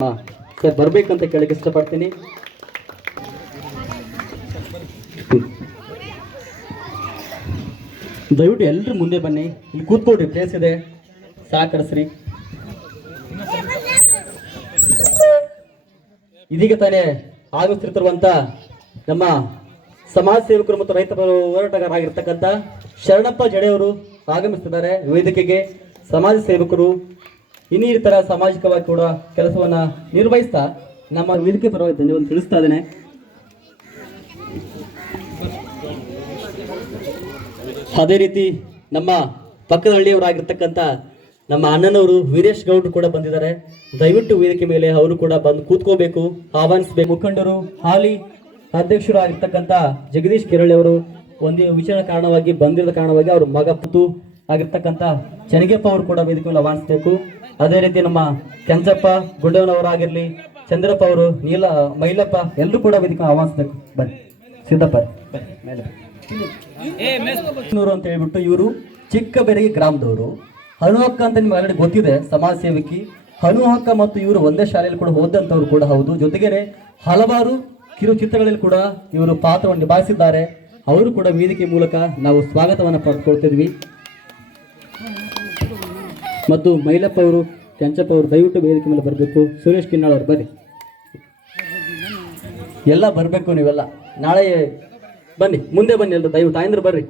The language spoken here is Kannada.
ಸರ್, ಬರ್ಬೇಕಂತ ಕೇಳಕ್ಕೆ ಇಷ್ಟಪಡ್ತೀನಿ. ದಯವಿಟ್ಟು ಎಲ್ಲರೂ ಮುಂದೆ ಬನ್ನಿ. ಇಲ್ಲಿ ಕೂತ್ಕೊಳ್ರಿ ಪ್ಲೇಸ್ ಇದೆ. ಸಾಕರಿಸ್ರಿ ಇದೀಗ ತಾನೇ ಆಗಮಿಸ್ತಿರುವಂತ ನಮ್ಮ ಸಮಾಜ ಸೇವಕರು ಮತ್ತು ರೈತ ಹೋರಾಟಗಾರರಾಗಿರ್ತಕ್ಕಂಥ ಶರಣಪ್ಪ ಜಡೆಯವರು ಆಗಮಿಸ್ತಿದ್ದಾರೆ ವೇದಿಕೆಗೆ ಸಮಾಜ ಸೇವಕರು ಇನ್ನಿತರ ಸಾಮಾಜಿಕವಾಗಿ ಕೂಡ ಕೆಲಸವನ್ನ ನಿರ್ವಹಿಸ್ತಾ ನಮ್ಮ ವೇದಿಕೆ ಪರವಾಗಿ ಧನ್ಯವಾದ ತಿಳಿಸ್ತಾ ಇದ್ದೇನೆ. ಅದೇ ರೀತಿ ನಮ್ಮ ಪಕ್ಕದ ಹಳ್ಳಿಯವರಾಗಿರ್ತಕ್ಕಂಥ ನಮ್ಮ ಅಣ್ಣನವರು ವೀರೇಶ್ ಗೌಡ್ರು ಕೂಡ ಬಂದಿದ್ದಾರೆ. ದಯವಿಟ್ಟು ವೇದಿಕೆ ಮೇಲೆ ಅವರು ಕೂಡ ಬಂದು ಕೂತ್ಕೋಬೇಕು, ಆಹ್ವಾನಿಸಬೇಕು. ಮುಖಂಡರು, ಹಾಲಿ ಅಧ್ಯಕ್ಷರು ಆಗಿರ್ತಕ್ಕಂಥ ಜಗದೀಶ್ ಕಿರಳ್ಳಿ ಅವರು ಒಂದು ವಿಚಾರ ಕಾರಣವಾಗಿ ಬಂದಿರೋ ಕಾರಣವಾಗಿ ಅವರು ಮಗ ಪುತು ಆಗಿರ್ತಕ್ಕಂಥ ಚನಗಪ್ಪ ಅವರು ಕೂಡ ವೇದಿಕೆ ಆಹ್ವಾನಿಸಬೇಕು ಅದೇ ರೀತಿ ನಮ್ಮ ಕೆಂಚಪ್ಪ ಗುಡ್ಡವನವರಾಗಿರ್ಲಿ ಚಂದ್ರಪ್ಪ ಅವರು ನೀಲ ಮೈಲಪ್ಪ ಎಲ್ಲರೂ ಕೂಡ ವೇದಿಕೆ ಆಹ್ವಾನಿಸಬೇಕು ಬನ್ನಿ. ಸಿದ್ದಪ್ಪ ಬನ್ನಿ. ಅಂತ ಹೇಳ್ಬಿಟ್ಟು ಇವರು ಚಿಕ್ಕಬೆರಗಿ ಗ್ರಾಮದವರು. ಹನುಹಕ್ಕ ಅಂತ ನಿಮ್ಗೆ ಆಲ್ರೆಡಿ ಗೊತ್ತಿದೆ ಸಮಾಜ ಸೇವಕಿ. ಹನುಹಕ್ಕ ಮತ್ತು ಇವರು ಒಂದೇ ಶಾಲೆಯಲ್ಲಿ ಕೂಡ ಹೋದಂಥವ್ರು ಕೂಡ ಹೌದು. ಜೊತೆಗೇನೆ ಹಲವಾರು ಕಿರು ಚಿತ್ರಗಳಲ್ಲಿ ಕೂಡ ಇವರು ಪಾತ್ರವನ್ನು ನಿಭಾಯಿಸಿದ್ದಾರೆ. ಅವರು ಕೂಡ ವೇದಿಕೆ ಮೂಲಕ ನಾವು ಸ್ವಾಗತವನ್ನು ಪಡೆದುಕೊಳ್ತಿದ್ವಿ ಮತ್ತು ಮೈಲಪ್ಪ ಅವರು, ಕೆಂಚಪ್ಪ ಅವರು ದಯವಿಟ್ಟು ವೇದಿಕೆ ಮೇಲೆ ಬರಬೇಕು. ಸುರೇಶ್ ಕಿನ್ನಾಳ್ ಅವರು ಬರ್ರಿ. ಎಲ್ಲ ಬರಬೇಕು ನೀವೆಲ್ಲ. ನಾಳೆ ಬನ್ನಿ, ಮುಂದೆ ಬನ್ನಿ ಎಲ್ಲರೂ. ದಯವಿಟ್ಟು, ತಾಯಂದ್ರೆ ಬರ್ರಿ.